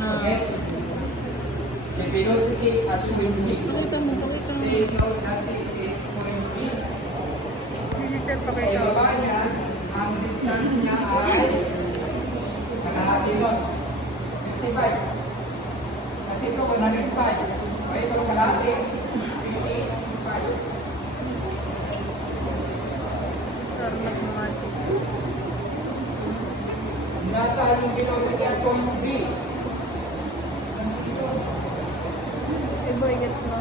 na. Okay? The velocity at point B. Pakita mo, pakita mo. Take note that this is point B. Sisisip, Sa pakita mo. ibaba niya, ang distance niya ay kalahati nun. 55. Kasi ito 105. O ito kalahati. 55. Sir, mathematics. Nasa yung velocity at point B. Nandito. Boy, gets mo?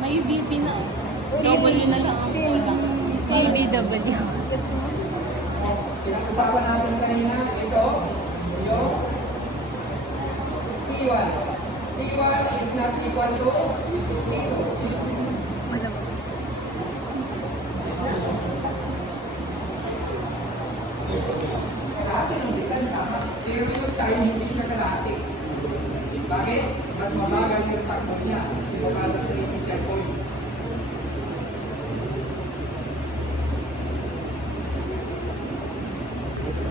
May BB na. W na lang ang wala. May BW. Gets mo? Pinag-usapan natin kanina, ito, yung P1. P1 is not equal to P2. Alam mo. Kalahati ng distance tama, pero yung time hindi siya kalahati. Bakit? Mas mabagal yung takbo niya. Mabagal sa initial point.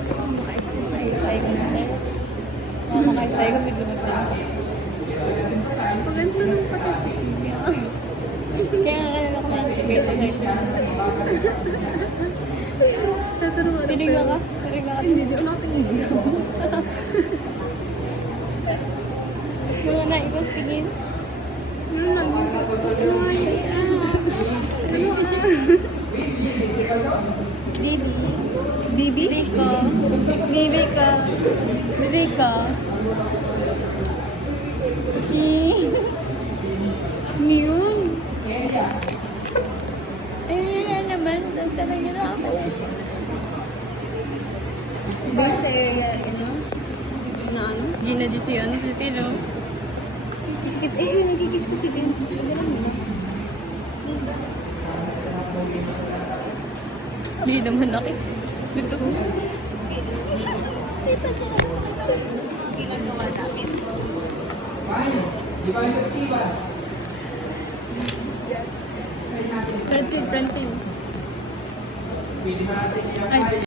Makikitay ko na sir. Makikitay ko bigla magkala. Maganda nung pati si Pia. Kaya nga ako na Tataruan. Tinigla ka? Tinigla ka? Hindi, di ako nakatingin. Mga naipos tingin. Ganun lang yun. Ay, Bibi. Bibi? Rika. Bibi ka. Rika. Miyun. Ayun na naman. Talaga na ako. base area, ano? Ano? Gina G si ano si Tilo. Kiskit, nagkikis ko si Din. Ganun mo na. Hindi naman nakis. Dito ko. Ginagawa namin. Divided P1. Friendship. Pwede natin yung